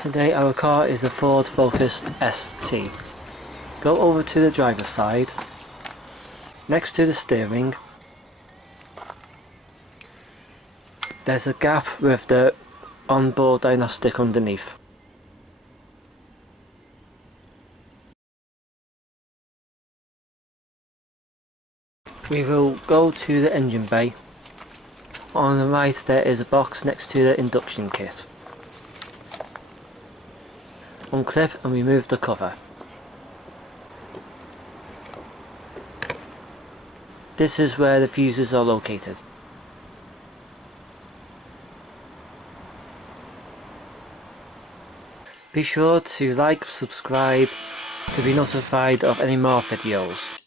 Today our car is the Ford Focus ST. Go over to the driver's side, next to the steering. There's a gap with the onboard diagnostic underneath. We will go to the engine bay. On the right there is a box next to the induction kit. Unclip and remove the cover. This is where the fuses are located. Be sure to like, subscribe to be notified of any more videos.